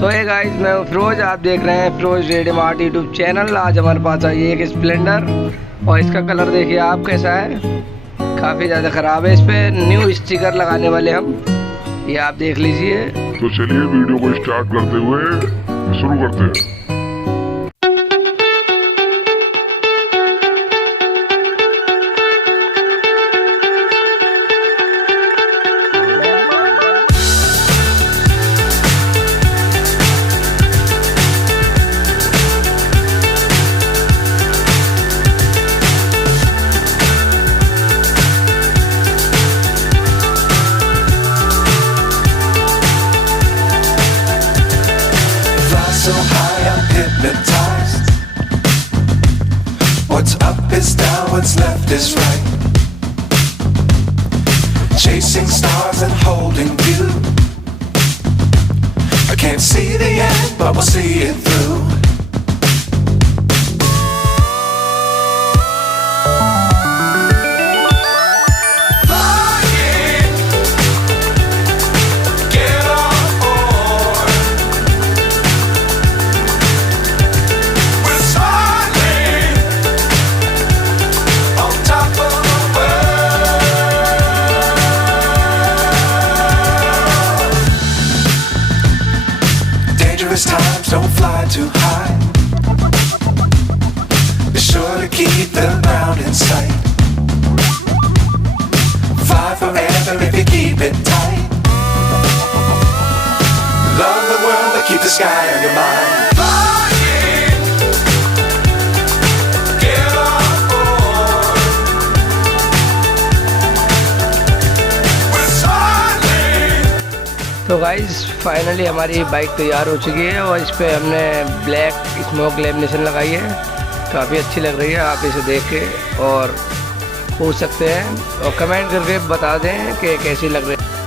सो hey guys, मैं हूं फिरोज। आप देख रहे हैं Firoz radio mart YouTube channel. आज हमारे पास आई है एक स्प्लेंडर और इसका कलर देखिए आप कैसा है, काफ़ी ज़्यादा ख़राब है। इस पर न्यू स्टिकर लगाने वाले हम, ये आप देख लीजिए। तो चलिए वीडियो को स्टार्ट करते हुए शुरू करते हैं। So high I'm hypnotized. What's up is down, what's left is right. Chasing stars and holding you. I can't see the end, but we'll see it through. Dangerous times, don't fly too high. Be sure to keep the ground in sight. Fly forever if you keep it tight. Love the world, but keep the sky on your mind. तो guys finally हमारी बाइक तैयार हो चुकी है और इस पर हमने ब्लैक स्मोक लेमिनेशन लगाई है। काफ़ी अच्छी लग रही है, आप इसे देख के और पूछ सकते हैं और कमेंट करके बता दें कि कैसी लग रही है।